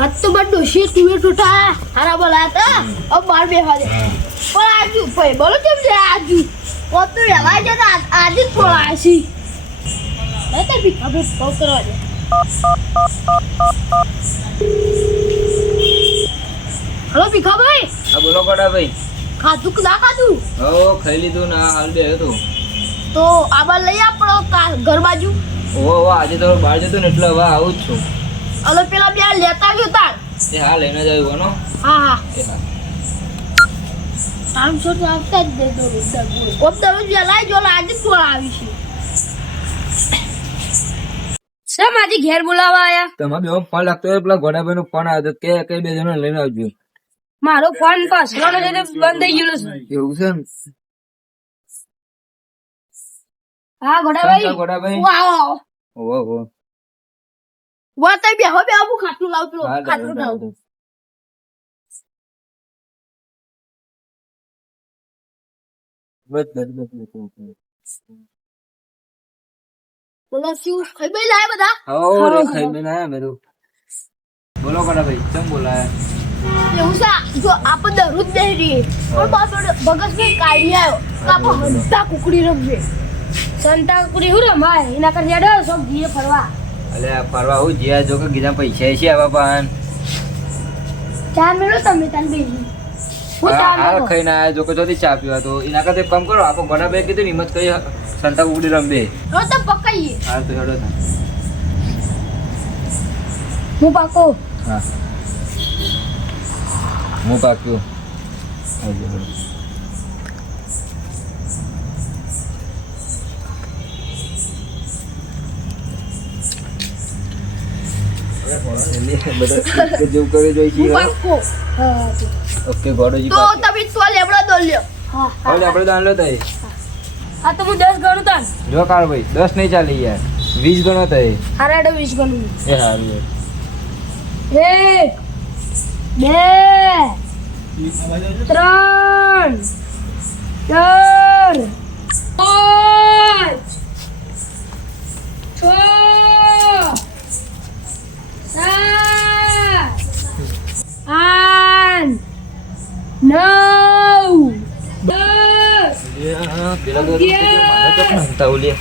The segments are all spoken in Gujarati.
આજ તો બધું ડોશી ટીવી ટૂટા હારા બોલાયા તા अब બાર બેહવા દે. પણ આજુ ભાઈ બોલો કેમ છે આજુ ઓ તો એવા જ આજે જ બોલાય છે. મેં તો બી ખબર બહુ કરવા દે. હલો ભીખાભાઈ. હા બોલો ગોડાભાઈ. ખાધું કે ના ખાધું? હો ખાઈ લીધું ને હાલ બે હતું તો આબા લઈ આપણો ઘર બાજુ. ઓ વાહ આજે તો બહાર જતો ને એટલે હવે આવું જ છું. હલો પેલા બે લેતા ગયો તાર એ હા લઈને જ આવ્યો નો હા હા આમ છો તો આવતા જ દે દો ઓમ દરરોજ વેલા જો આજે જ થોડા આવી છે ઘેર બોલાવા આયા તમારે બેવો ફોન લાગતો હોય પેલા ગોડાભાઈ નો ફોન આવ્યો કે કઈ બે જણા લઈને આવજો મારો ફોન પાસ તે બંધ થઈ ગયેલો છે એવું છે હા ગોડાભાઈ ગોડાભાઈ. ઓહો ઓહો વા તઈ બેહો બે હું ખાટલું લાવ પેલો ખાટલું લાવ, બોલો શું ખાઈ બે લાય બધા? હો ખાઈ બે આયા મેં તો. કડા ભાઈ ચમ બોલાયા? એવું છે જો આપણે દરરોજ દઈ રહીએ પણ બસ ભગત ભાઈ કાઢી આવ્યો તો આપણે હંતા કુકડી રમીએ સંતા કુકડી હું રમાય? એના કરતા હેડો સબ ગીએ ફરવા. અલે ફરવા હું જ્યાં જો કે કીધા પૈસા છે આવા પાન. ચા મેળો તમે તાન બેજી હું ચા હા મેળો. ખાઈને આયા જો કે જોતી ચા પીવા તો એના કરતા કામ કરો આપો બે કીધું હિંમત કરી સંતા કુકડી રમબે હવે તો પકાઈએ હાલ તો હેડો. હું પાકો? હા. હું પાક્યું બધા જેવું કરી જોઈ હું છીએ પાકો હા ઓકે ગોડોજી તો તમે સો લેબડો દો લ્યો. હા હવે આપણે દાન લો હા તો હું દસ ગણું તાન. જો ભાઈ દસ નહીં ચાલી યાર. વીસ ગણો તઈ હારાડો વીસ ગણું. એ એક બે ત્રણ ચાર પાંચ પેલા તો પણ હંતા ઓલી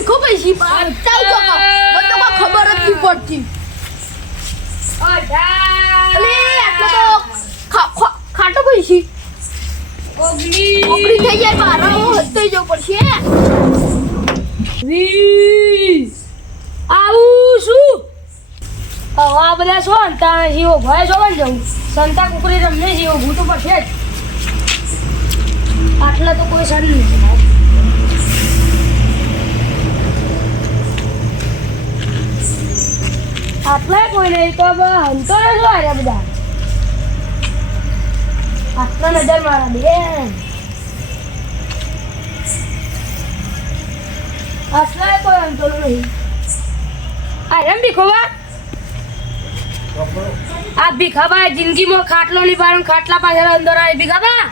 ખબર જ નહીં પડતી તો મને ખબર જ નહીં પડતી. ખાટો પૈસી. ઓગળી થઈ જાય બારો હત્તઈ જવું પડશે. વીસ આવું શું? સંતા કુકરી રમને જીવો આટલા તો કોઈ સર નહીં આટલા કોઈ નહીં તો હંતો ને બધા. આટલા નજર મારા બેન. કોઈ નહીં આયરમ ભીખોવા આ ભીખાબા જિંદગીમાં ખાટલો ની ખાટલા પાછળ અંદર આવી ભીખાબા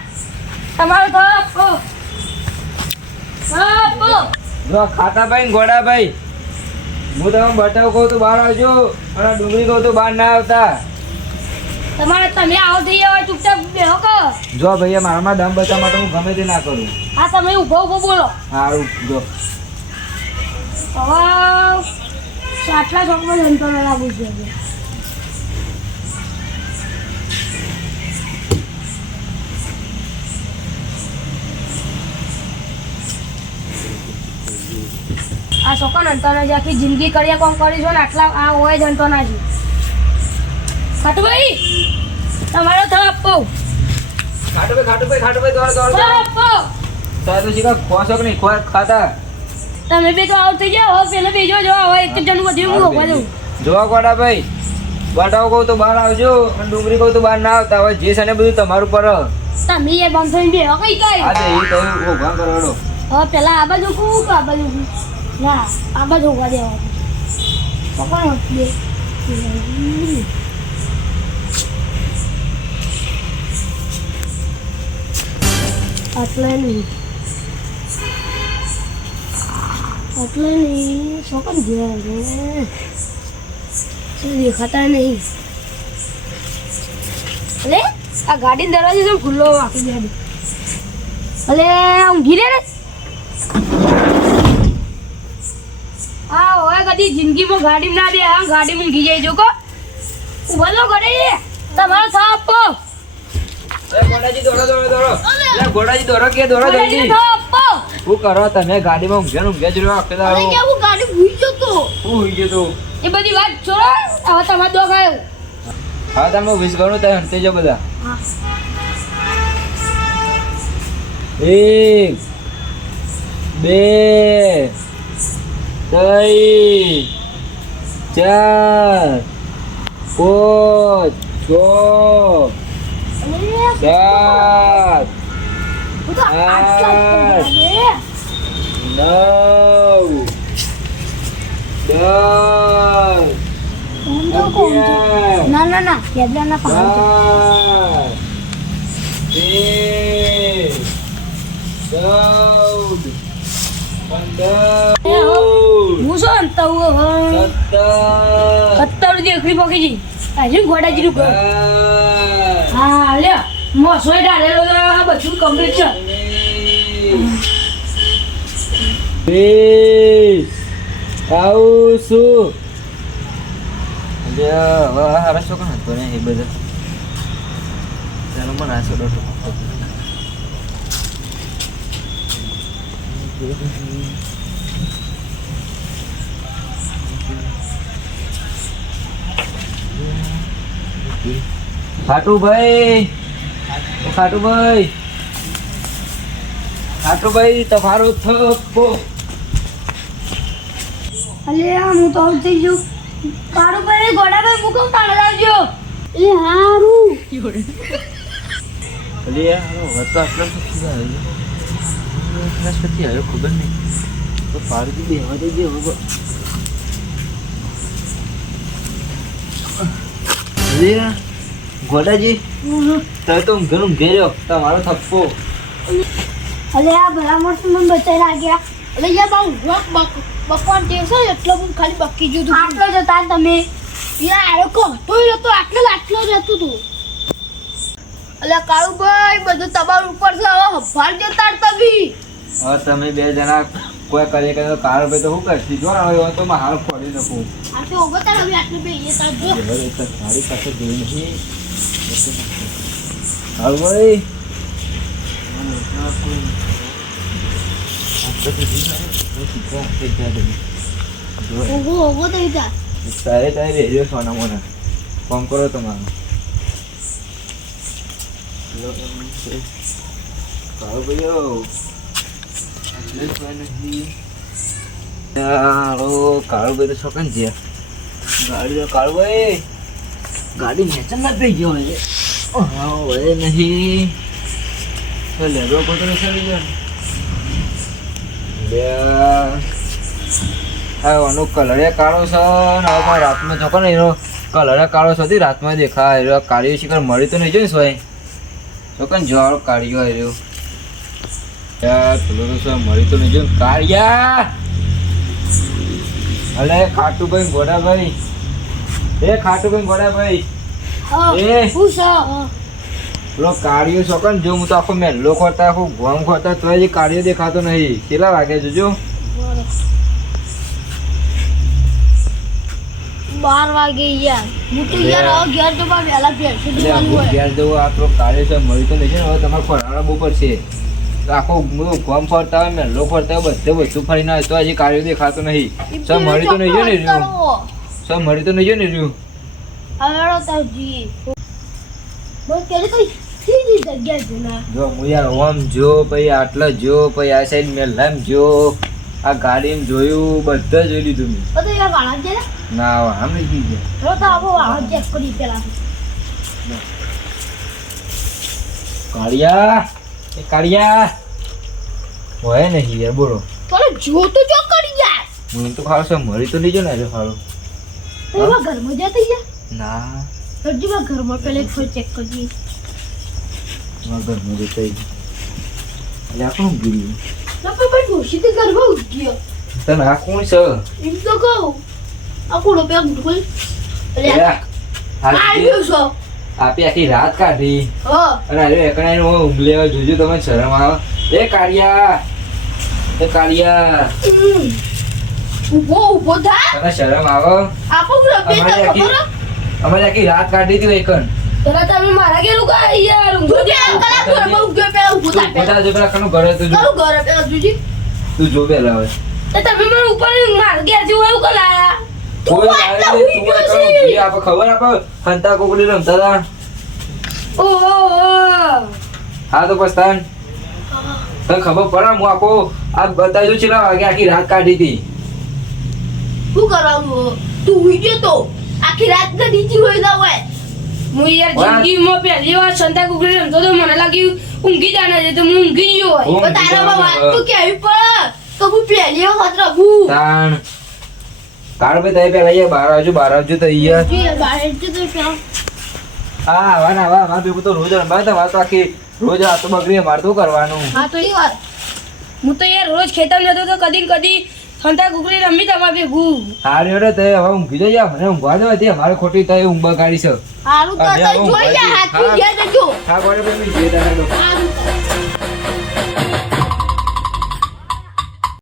તમારો તો આપો આપો જો ખાતા ભાઈ ને ભાઈ. હું તમે બટાવ કહું તો બહાર આવજો અને ડુંગળી કહું તો બહાર ના આવતા. તમારે તમે આવો થઈ જાવ ચૂપચાપ બેહો કહો. જો ભૈયા મારામાં દમ બચવા માટે હું ગમે તે ના કરું. આ તમે ઊભો ઊભો બોલો. હા જો હવે આટલા ચોકમાં જનતો ન લાગુ છે આ છોકરા નંતોના જે આખી જિંદગી કરીએ કોમ કરીશું ને આટલા આ હોય જનતો ના છે ખાટુભાઈ તમારો થવા આપો. ખાટુભાઈ ખાટુભાઈ ખાટુભાઈ દોડ દોડ આપો. તો શીખા ખોશો કે નહીં ખાતા. તમે બે તો આવતી જાઓ પેલો બીજો જો આવો એક જણ બધું હું રોકવા દઉં જોવા ગોડા ભાઈ? ગોડાઓ કહું તો બહાર આવજો અને ડુંગળી કહું તો બહાર ના આવતા હવે જે છે બધું તમારું પર. તમે એ બંધ થઈને બે કઈ કઈ? હા એ કહ્યું ઊભા કરવાનો. હવે પેલા આ બાજુ કુ આ બાજુ ના આ બાજુ ઊભા દેવા. પકડો આટલા નહીં. નહીં છોકન ગયા રે. શું દેખાતા નહીં? અલે આ ગાડી દરવાજો છે ખુલ્લો આખી ગાડી. અલે ઊંઘી રે હા હોય કદી જિંદગીમાં ગાડી ના બે હા ગાડી ઊંઘી જાય જો કો ભલો કરે તમારો થાપ આપો. એ ગોડાજી દોડો દોડો દોડો. ઘોડાજી દોડો કે દોડો જલ્દી. થાપ આપો. શું કરો તમે? ગાડીમાં ઊંઘે ઊંઘે જ રહ્યો આખે દાડો. અરે હું ગાડી ભૂલી ગયો તો. હું ભૂલી ગયો તો? એ બધી વાત છોડો. હવે તમારે દો ખાયો હા તમે વીસ ગણું તમે હંતે જો બધા. એક બે ત્રણ ચાર પાંચ છ સાત હું તો આટલા જ. નવ દસ ના ના ના કેદરા ના તેર ચૌદ પંદર હું શું અંત હવે સત્તર સત્તર દેખડી પકી જી હજુ ગોડાજી નું હા લ્યો મોસો ડાળેલો તો બધું કમ્પ્લીટ છે. વીસ આવું શું? હવે શું છોકરા હતો ને એ બધું. ચાલો મને આ છોડો ખાટુભાઈ ઓ ખાટુભાઈ. ખાટુભાઈ તમારો થપ્પો અલે હું તો આવું થઈ ગયું. તારું ભાઈ ગોડાભાઈ મૂકો તાળ લાવજો? એ હારું. અલે હારો હવે તો આટલા પછી આવ્યો આટલા પછી આવ્યો ખબર નહીં. તો પાડતી બેહવા દેજે હવે અલી ગોડાજી તમે તો ઊંઘે ઊંઘે રહ્યો તમારો થપ્પો. અલે આ ભલામણ મને બચાઈ લાગ્યા. અલે યાર બા ઊંઘવા બક બકવાન ટેવ છે એટલો હું ખાલી બકી જો તું આટલો જ હતા તમે? યાર આરો કહો તોય તો આટલો આટલો જ હતું તું. અલે કાળુભાઈ બધું તમારું ઉપર છે હવે હફાળ જતા તમે. હવે તમે બે જણા કોઈ કરે કરે તો કાર ભાઈ તો શું કરતી જો ને હવે તો મારો ફોડી નાખું આટલું ઊભો તાર હવે આટલું બે એ તાર જો. મારી પાસે જોઈ નથી. હાલ ભાઈ. તારે તારે રેડિયો સોના મોના. ફોન કરો તમારો. કાળો ભાઈઓ. કાળો ભાઈ તો શોખન છે ગાડી કાળો ભાઈ ગાડી નેચર ના થઈ ગયો હવે હવે નહીં. લેબરો પોતાને સડી ગયો બે. હા એનો કલર કાળો છે ને હવે રાતમાં જોકો ને એનો કલર કાળો છે રાતમાં દેખાય એનો કાળીઓ શિકાર મળી તો નહીં જોઈશ ભાઈ જોકો ને જોવાળો કાળીઓ આવ્યો યાર પેલો તો મળી તો નહીં જોયું કાળિયા. અલે, ખાટુભાઈ ગોડાભાઈ. એ હા એ. હું છે? પેલો કાળિયો છોકરો ને જો હું તો આખો મેલ્લો ખોરતા આખો ગોમ ખોરતા તોય જે કાળિયો દેખાતો નહીં. કેટલા વાગે જોજો બાર વાગે યાર. હું તો યાર હવે ઘેર જવા વહેલા ઘેર એટલે હોય. ઘેર જવું આ પેલો કાળિયો છે મળી તો નહીં છે ને હવે તમારે ફરાળા બહુ પડશે. આખો ગોમ ફરતા હોય મેલ્લો ફરતા હોય બધે બધું ફરીને આવે તો હજી કાળિયો દેખાતો નહીં. સર મળી તો નહીં જો ને રહ્યું મરી તો નહીં જો ને રહ્યું હવે તાર જી બોલ કેલી કઈ સીધી જગ્યા છે ના જો હું યાર ઓમ જો પછી આટલા જો પછી આ સાઈડ મેલ્લામ જો આ ગાડી જોયું બધા જોઈ લીધું મેં. તો તો યાર વાળા છે ને? આમ નહીં ગયા. તો તો આવો વાળા ચેક કરી પેલા. કાળિયા એ કાળિયા. હોય નહીં યાર બોલો. તો જો તો જો કરી યાર મને તો ખાસ મળી તો નહીં જો ને જો ફાળો એમાં ઘરમાં જતી ગયા ના. હજી માં ઘરમાં પેલા એક ફોન ચેક કરજી મારા ઘરમાં જતા લે કોણ ગયું? ના પણ ડોશી તે ઘરમાં ઉઠી ગયો. તને આ કોણ છે? એમ તો કહું. આ કોણ પે ગુડગુલ? લે, અરે આ આવ્યો છો. આપી આખી રાત કાઢી. હો. અને અરે એકણાઈ નો ઊંઘ જોજો તમે શરમ આવે. એ કાળિયા. એ કાળિયા. ઊભો ઊભો થા. તને શરમ આવે. આપો રબી તો ખબર અમારે આખી રાત કાઢી હતી એકન તને તમે મારા ઘેર ઉગા યાર ઊંઘો બે ઘરમાં ઉગ્યો પે ઊભો થા બધા જો પેલા. કનો ઘરે તું જો. કરું ઘરે? પેલા જુજી. તું જો પેલા હવે. તો તમે મને ઉપર માર ઘેરથી એવું કલાયા તું નહીં, ઉઈ ગયો છે. આપ ખબર આપ હંતા કોકડી રમતા હતા ઓહો હા તો પસ્તાન. તને ખબર પડે હું આખો આ બતાવી છે વાગે આખી રાત કાઢી હતી. શું કરવાનું? તું ગયો તો? આખી રાત ને નીચી હોય ના હોય હું યાર વાત. જિંદગીમાં પહેલી વાર સંતા કુકરી રમતો તો મને લાગ્યું ઊંઘી જાના છે તો હું ઊંઘી ગયો હોય. તારામાં વાત તો કેવી પડે તો હું પહેલી વખત રમું તાણ. કાળ ભાઈ તમે પેલા અહીંયા બાર આવજો બાર આવજો તો અહીંયા. બાર આવજો તો ક્યાં હા આવા ના અમારે ભેગું તો રોજ રમવા તો આખી રોજ આ તો બગડી અમારે તો કરવાનું. હા તો એ વાત. હું તો યાર રોજ ખેતર જતો તો કદી કદી સંતા કુકડી રમી તમારે ભેગું હારે રે તે હવે ઊંઘી જા મને ઊંઘવા દો તે મારે ખોટી તો ઊંઘ બગાડી છે હારું તો તો જોઈ જા ભાઈ. હાથથી હા. ગયા હા કોને ભાઈ જે તારે.